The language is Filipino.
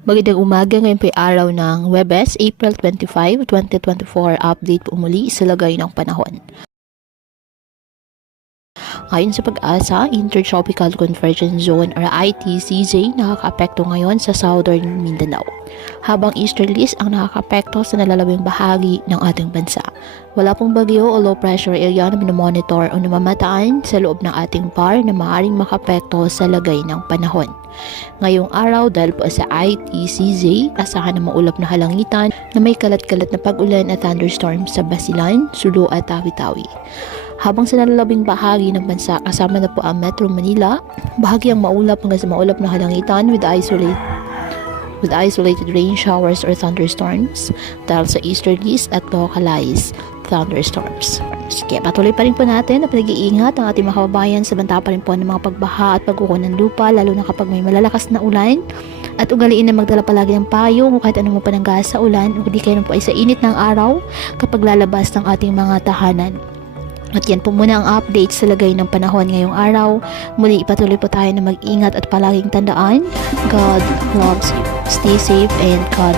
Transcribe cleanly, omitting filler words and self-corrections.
Magandang umaga, ngayon po ay araw ng Webes, April 25, 2024. Update po muli sa lagay ng panahon. Ayon sa Pag-asa, Intertropical Convergence Zone or ITCZ nakakaapekto ngayon sa Southern Mindanao, habang easterlies ang nakakaapekto sa nalalabing bahagi ng ating bansa. Wala pong bagyo o low pressure area na minomonitor o namamataan sa loob ng ating bar na maaaring makapekto sa lagay ng panahon. Ngayong araw, dahil po sa ITCZ, asahan na maulap na halangitan na may kalat-kalat na pag-ulan at thunderstorms sa Basilan, Sulu at Tawi-Tawi. Habang sa nalalabing bahagi ng bansa, kasama na po ang Metro Manila, bahagyang maulap hanggang sa maulap na halangitan with isolated rain showers or thunderstorms dahil sa easterlies at localized thunderstorms. Sige, patuloy pa rin po natin na pinag-iingat ang ating mga kababayan sa banta pa rin po ng mga pagbaha at pagkuko ng lupa, lalo na kapag may malalakas na ulan, at ugaliin na magdala palagi ng payong o kahit anong mapananggas sa ulan o di kayo po ay sa init ng araw kapag lalabas ng ating mga tahanan. At yan po muna ang update sa lagay ng panahon ngayong araw. Muli ipatuloy po tayo na mag-ingat at palaging tandaan, God loves you. Stay safe and God